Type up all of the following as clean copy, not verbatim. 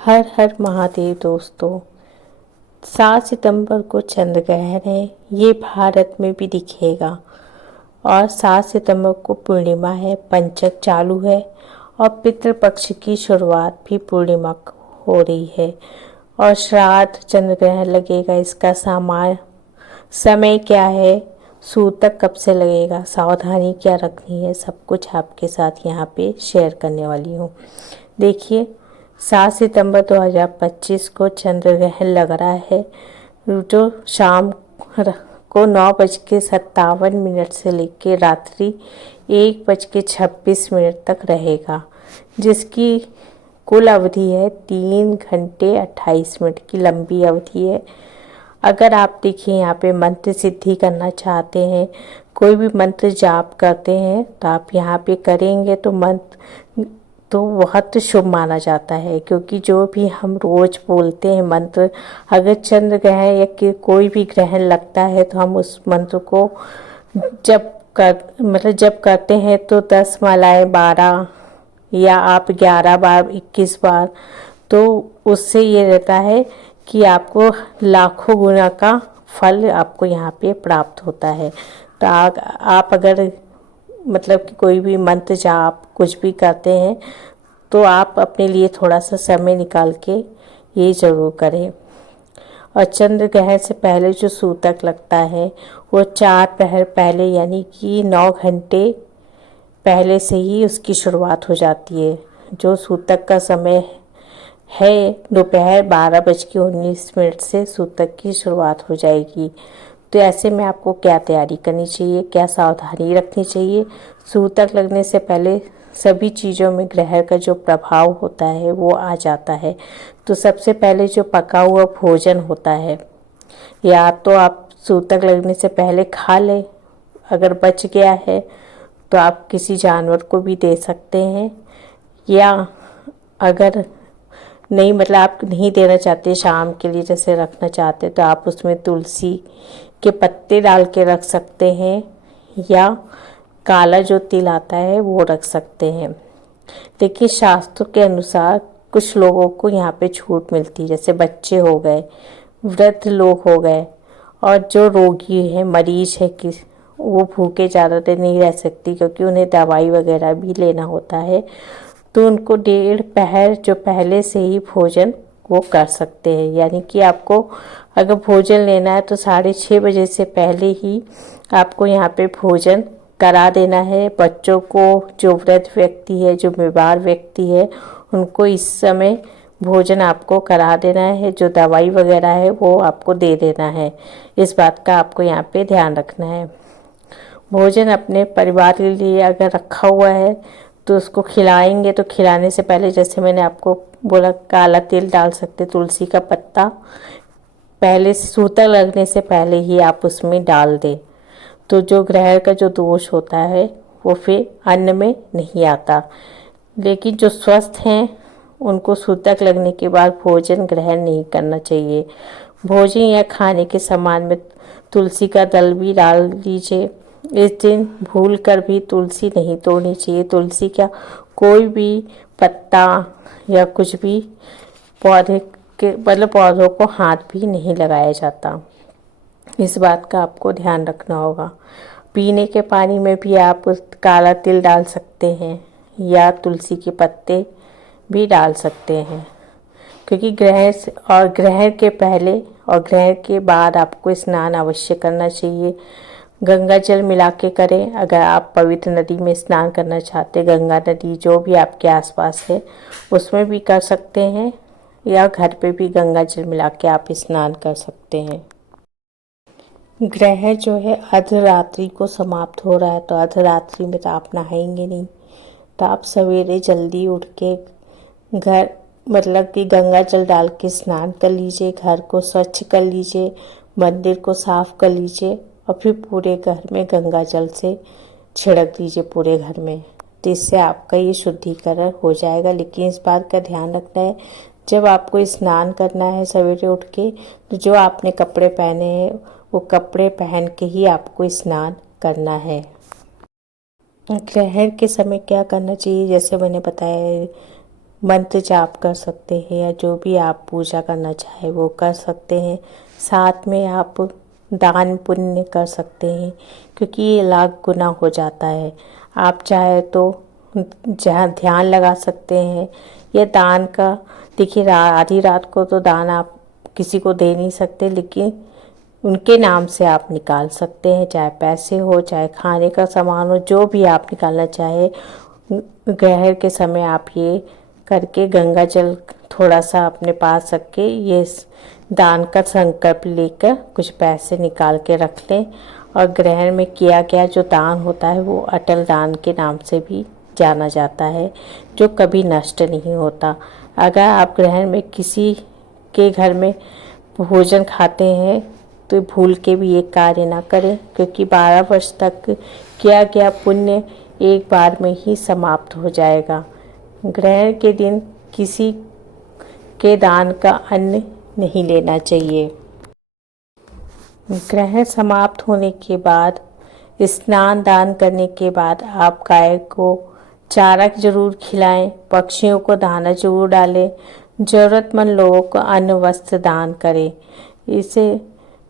हर हर महादेव दोस्तों। 7 सितंबर को चंद्र ग्रहण है। ये भारत में भी दिखेगा और 7 सितंबर को पूर्णिमा है, पंचक चालू है और पितृपक्ष की शुरुआत भी पूर्णिमा को हो रही है और श्राद्ध चंद्र ग्रहण लगेगा। इसका समय क्या है, सूतक कब से लगेगा, सावधानी क्या रखनी है, सब कुछ आपके साथ यहाँ पे शेयर करने वाली हूँ। देखिए, 7 सितंबर 2025 को चंद्र ग्रहण लग रहा है जो शाम को 9:57 से लेकर रात्रि 1:26 तक रहेगा, जिसकी कुल अवधि है 3 घंटे 28 मिनट की लंबी अवधि है। अगर आप देखिए यहाँ पे मंत्र सिद्धि करना चाहते हैं, कोई भी मंत्र जाप करते हैं तो आप यहाँ पे करेंगे तो मंत्र तो बहुत शुभ माना जाता है, क्योंकि जो भी हम रोज बोलते हैं मंत्र, अगर चंद्र ग्रहण या कोई भी ग्रहण लगता है तो हम उस मंत्र को जब करते हैं तो 10 मालाएं 12 या आप 11 बार 21 बार, तो उससे ये रहता है कि आपको लाखों गुना का फल आपको यहाँ पे प्राप्त होता है। तो आप अगर कि कोई भी मंत्र जाप कुछ भी करते हैं तो आप अपने लिए थोड़ा सा समय निकाल के ये ज़रूर करें। और चंद्र ग्रहण से पहले जो सूतक लगता है वो 4 पहर पहले, यानी कि 9 घंटे पहले से ही उसकी शुरुआत हो जाती है। जो सूतक का समय है दोपहर 12:19 से सूतक की शुरुआत हो जाएगी। तो ऐसे में आपको क्या तैयारी करनी चाहिए, क्या सावधानी रखनी चाहिए। सूतक लगने से पहले सभी चीज़ों में ग्रह का जो प्रभाव होता है वो आ जाता है। तो सबसे पहले जो पका हुआ भोजन होता है, या तो आप सूतक लगने से पहले खा लें, अगर बच गया है तो आप किसी जानवर को भी दे सकते हैं, या अगर नहीं आप नहीं देना चाहते, शाम के लिए जैसे रखना चाहते, तो आप उसमें तुलसी के पत्ते डाल के रख सकते हैं, या काला जो तिल आता है वो रख सकते हैं। देखिए, शास्त्रों के अनुसार कुछ लोगों को यहाँ पे छूट मिलती है, जैसे बच्चे हो गए, वृद्ध लोग हो गए, और जो रोगी है, मरीज है कि वो भूखे ज़्यादा देर नहीं रह सकती, क्योंकि उन्हें दवाई वगैरह भी लेना होता है। तो उनको 1.5 पहर जो पहले से ही भोजन वो कर सकते हैं, यानी कि आपको अगर भोजन लेना है तो 6:30 से पहले ही आपको यहाँ पे भोजन करा देना है। बच्चों को, जो वृद्ध व्यक्ति है, जो बीमार व्यक्ति है, उनको इस समय भोजन आपको करा देना है। जो दवाई वगैरह है वो आपको दे देना है। इस बात का आपको यहाँ पे ध्यान रखना है। भोजन अपने परिवार के लिए अगर रखा हुआ है तो उसको खिलाएंगे, तो खिलाने से पहले जैसे मैंने आपको बोला, काला तिल डाल सकते, तुलसी का पत्ता पहले सूतक लगने से पहले ही आप उसमें डाल दें, तो जो ग्रहण का जो दोष होता है वो फिर अन्न में नहीं आता। लेकिन जो स्वस्थ हैं उनको सूतक लगने के बाद भोजन ग्रहण नहीं करना चाहिए। भोजन या खाने के सामान में तुलसी का दल भी डाल दीजिए। इस दिन भूल कर भी तुलसी नहीं तोड़नी चाहिए। तुलसी का कोई भी पत्ता या कुछ भी पौधे के पौधों को हाथ भी नहीं लगाया जाता। इस बात का आपको ध्यान रखना होगा। पीने के पानी में भी आप काला तिल डाल सकते हैं या तुलसी के पत्ते भी डाल सकते हैं, क्योंकि ग्रहण के पहले और ग्रहण के बाद आपको स्नान अवश्य करना चाहिए। गंगा जल मिला के करें। अगर आप पवित्र नदी में स्नान करना चाहते, गंगा नदी जो भी आपके आसपास है उसमें भी कर सकते हैं, या घर पे भी गंगा जल मिला के आप स्नान कर सकते हैं। ग्रहण जो है अर्धरात्रि को समाप्त हो रहा है, तो अर्धरात्रि में तो आप नहाएंगे नहीं, तो आप सवेरे जल्दी उठ के घर कि गंगा जल डाल के स्नान कर लीजिए, घर को स्वच्छ कर लीजिए, मंदिर को साफ कर लीजिए, और फिर पूरे घर में गंगा जल से छिड़क दीजिए पूरे घर में। तो इससे आपका ये शुद्धिकरण हो जाएगा। लेकिन इस बात का ध्यान रखना है, जब आपको स्नान करना है सवेरे उठ के, तो जो आपने कपड़े पहने हैं वो कपड़े पहन के ही आपको स्नान करना है। ग्रहण के समय क्या करना चाहिए, जैसे मैंने बताया, मंत्र जाप कर सकते हैं या जो भी आप पूजा करना चाहे वो कर सकते हैं। साथ में आप दान पुण्य कर सकते हैं, क्योंकि ये लाख गुना हो जाता है। आप चाहे तो जहाँ ध्यान लगा सकते हैं या दान का, देखिए आधी रात को तो दान आप किसी को दे नहीं सकते, लेकिन उनके नाम से आप निकाल सकते हैं, चाहे पैसे हो चाहे खाने का सामान हो, जो भी आप निकालना चाहे। ग्रहण के समय आप ये करके गंगा जल थोड़ा सा अपने पास रख के ये दान का संकल्प लेकर कुछ पैसे निकाल के रख लें। और ग्रहण में किया गया जो दान होता है वो अटल दान के नाम से भी जाना जाता है, जो कभी नष्ट नहीं होता। अगर आप ग्रहण में किसी के घर में भोजन खाते हैं तो भूल के भी ये कार्य ना करें, क्योंकि 12 वर्ष तक किया गया पुण्य एक बार में ही समाप्त हो जाएगा। ग्रहण के दिन किसी के दान का अन्न नहीं लेना चाहिए। ग्रहण समाप्त होने के बाद स्नान दान करने के बाद आप गाय को चारा जरूर खिलाएं, पक्षियों को दाना जरूर डालें, ज़रूरतमंद लोगों को अन्न वस्त्र दान करें। इसे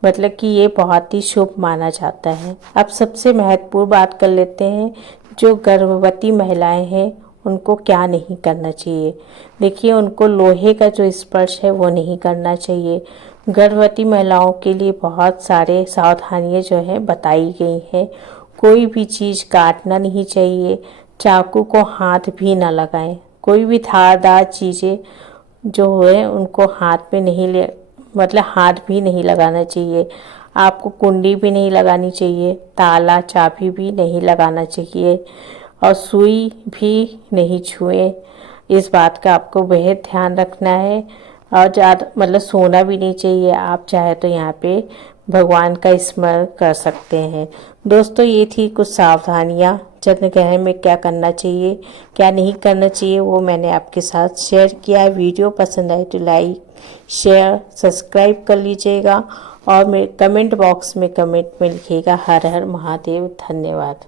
मतलब कि ये बहुत ही शुभ माना जाता है। अब सबसे महत्वपूर्ण बात कर लेते हैं, जो गर्भवती महिलाएं हैं उनको क्या नहीं करना चाहिए। देखिए, उनको लोहे का जो स्पर्श है वो नहीं करना चाहिए। गर्भवती महिलाओं के लिए बहुत सारे सावधानियां जो है बताई गई हैं। कोई भी चीज़ काटना नहीं चाहिए, चाकू को हाथ भी ना लगाएं, कोई भी धारदार चीज़ें जो है उनको हाथ में नहीं ले मतलब हाथ भी नहीं लगाना चाहिए। आपको कुंडी भी नहीं लगानी चाहिए, ताला चाबी भी नहीं लगाना चाहिए और सुई भी नहीं छुए। इस बात का आपको बेहद ध्यान रखना है। और ज़्यादा सोना भी नहीं चाहिए। आप चाहे तो यहाँ पे भगवान का स्मरण कर सकते हैं। दोस्तों, ये थी कुछ सावधानियाँ चंद्र ग्रहण में क्या करना चाहिए क्या नहीं करना चाहिए, वो मैंने आपके साथ शेयर किया है। वीडियो पसंद आए तो लाइक शेयर सब्सक्राइब कर लीजिएगा और मेरे कमेंट बॉक्स में कमेंट में लिखिएगा हर हर महादेव। धन्यवाद।